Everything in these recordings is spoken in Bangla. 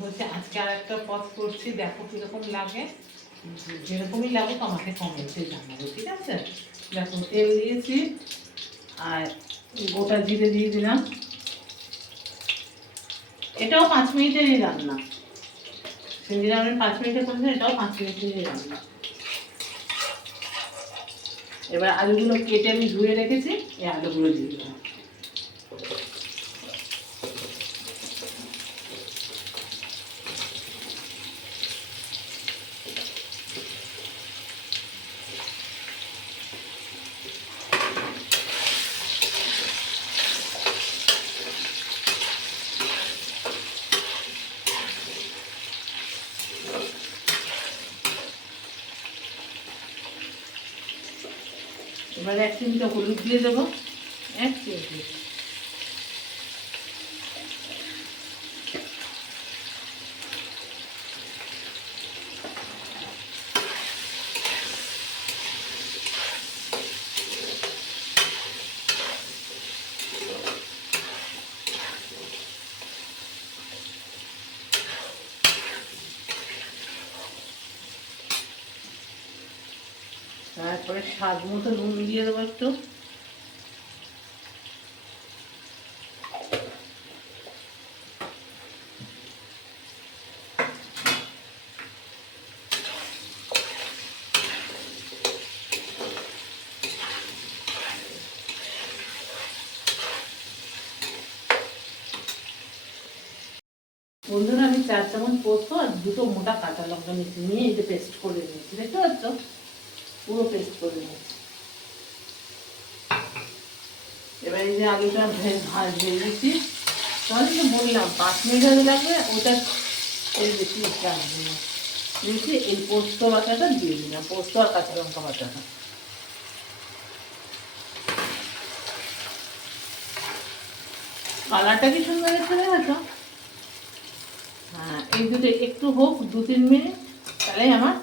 বলছে আজকে আর একটা পথ করছি, দেখো কিরকম লাগে। যেরকমই লাগুক আমাকে কমেন্টে জানাবো, ঠিক আছে? দেখো তেল দিয়েছি আর গোটা জিরে দিয়ে দিলাম। এটাও 5 মিনিটেরই রান্না। সিঙ্গি রান্না 5 মিনিটে করেছে, এটাও 5 মিনিটেরই রান্না। এবার আলুগুলো কেটে আমি ধুয়ে রেখেছি, এই আলুগুলো দিয়ে দিলাম। এবার 1 চিমটে হলুদ দিয়ে দেবো, 1 চিমটে। তারপরে স্বাদ মতো নুন দিয়ে দেবো একটু। বন্ধুরা আমি 4 চামচ পোস্ত আর 2টো মোটা কাঁচা লঙ্কা মিশিয়ে নিয়ে এটা পেস্ট করে নিয়েছি, দেখতে পাচ্ছ? পুরো পেস্ট করে নিয়েছি। এবার এই যে আলুটা ভেজে দিচ্ছি, তাহলে তো বললাম 5 মিনিট আগে লাগবে, ওটা এর বেশি লাগবে না। দিয়েছি এই পোস্ত বাটাটা দিয়ে দিলাম, পোস্ত আর কাঁচা লঙ্কা বাটাটা। কালারটা কি সুন্দর এসে গেছে। হ্যাঁ, এই দুটো একটু হোক 2-3 মিনিট, তাহলে আমার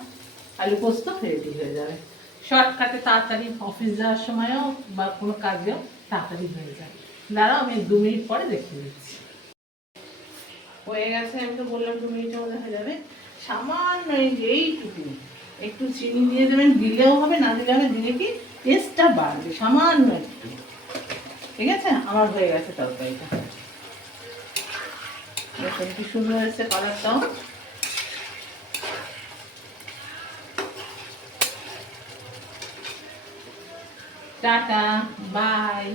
আলু পোস্ত রেডি হয়ে যাবে। শর্টকাটে তাড়াতাড়ি অফিস যাওয়ার সময়ও বা কোনো কাজেও তাড়াতাড়ি হয়ে যায়। দাঁড়াও আমি 2 মিনিট পরে দেখিয়ে দিচ্ছি। হয়ে গেছে, আমি তো বললাম 2 মিনিটের মধ্যে হয়ে যাবে। সামান্য এইটুকু একটু চিনি দিয়ে দেবেন, দিলেও হবে না দিলে হবে, দিলে কি টেস্টটা বাড়বে, সামান্য একটু। ঠিক আছে, আমার হয়ে গেছে তরকারিটা। দেখুন কি সুন্দর হয়েছে কালারটাও। Tata, by.